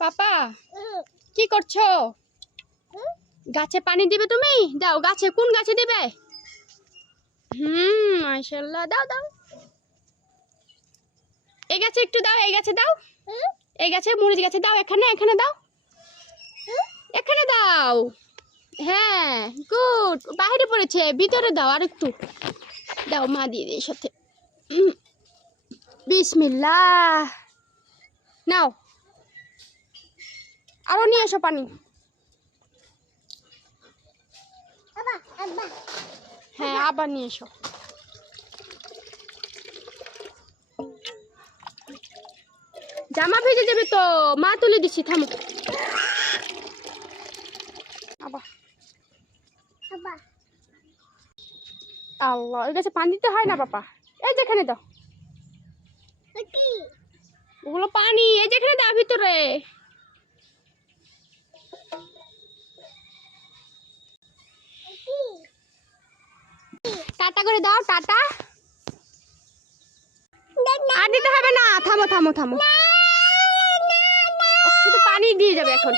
পাপা কি করছো? গাছে পানি দিবে তুমি? দাও, গাছে কোন গাছে দিবে? মাশাআল্লাহ, দাও দাও। এই গাছে একটু দাও, এই গাছে দাও, এই গাছে মরিচ গাছে দাও, এখানে এখানে দাও, এখানে দাও। হ্যাঁ গুড, বাইরে পড়েছে, ভিতরে দাও আর একটু দাও, মা দিয়ে দিয়ে সাথে। বিসমিল্লাহ, নাও আরো নিয়ে এসো পানি। হ্যাঁ আবার নিয়ে এসো। জামা ভেজে যাবে তো, মা তুলে দিচ্ছি, থামো। আল্লাহ, ওই গাছে পানি দিতে হয় না বাবা। এই যেখানে দাও, ওগুলো পানি এই যেখানে দাও, ভিতরে। টাটা করে দাও, টাটা। আর দিতে হবে না, থামো থামো থামো, শুধু পানি দিয়ে যাবে এখন।